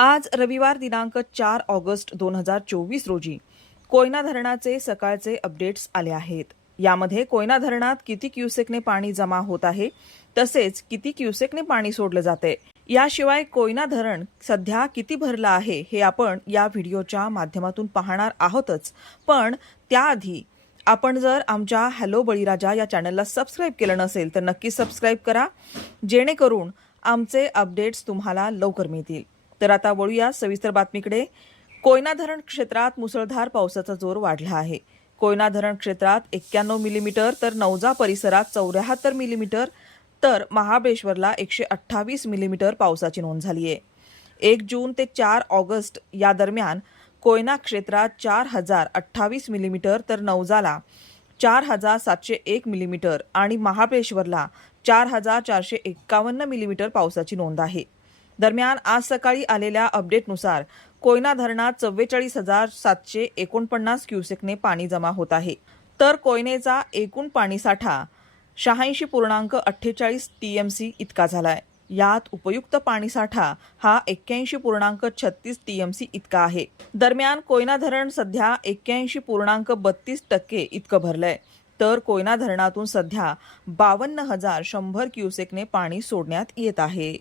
आज रविवार दिनांक चार ऑगस्ट दोन हजार चोवीस रोजी कोयना धरणाचे सकाळचे अपडेट्स आले आहेत. यामध्ये कोयना धरणात किती क्युसेकने पाणी जमा होत आहे तसेच किती क्युसेकने पाणी सोडलं जाते याशिवाय कोयना धरण सध्या किती भरलं आहे हे आपण या व्हिडिओच्या माध्यमातून पाहणार आहोतच. पण त्याआधी आपण जर आमच्या हॅलो बळीराजा या चॅनलला सबस्क्राईब केलं नसेल तर नक्की सबस्क्राईब करा जेणेकरून आमचे अपडेट्स तुम्हाला लवकर मिळतील. तर आता वळूया सविस्तर बातमीकडे. कोयना धरण क्षेत्रात मुसळधार पावसाचा जोर वाढला आहे. कोयना धरण क्षेत्रात एक्क्याण्णव मिलीमीटर तर नौजा परिसरात चौऱ्याहत्तर मिलीमीटर तर महाबळेश्वरला एकशे अठ्ठावीस मिलीमीटर पावसाची नोंद झाली आहे. एक जून ते चार ऑगस्ट या दरम्यान कोयना क्षेत्रात चार हजार अठ्ठावीस मिलीमीटर तर नौजाला चार हजार सातशे एक मिलीमीटर आणि महाबळेश्वरला चार हजार चारशे एक्कावन्न मिलीमीटर पावसाची नोंद आहे. दरम्यान आज सकाळी आलेल्या अपडेटनुसार कोयना धरणात चव्वेचाळीस हजार सातशे एकोणपन्नास क्युसेकने पाणी जमा होत आहे. तर कोयनेचा एकूण पाणीसाठा शहाऐंशी पूर्णांक अठ्ठेचाळीस टीएमसी इतका झाला आहे यात उपयुक्त पाणीसाठा हा एक्क्याऐंशी पूर्णांक छत्तीस टीएमसी इतका आहे. दरम्यान कोयना धरण सध्या एक्क्याऐंशी पूर्णांक बत्तीस टक्के इतकं भरलंय. तर कोयना धरणातून सध्या बावन्न हजार शंभर क्युसेकने पाणी सोडण्यात येत आहे.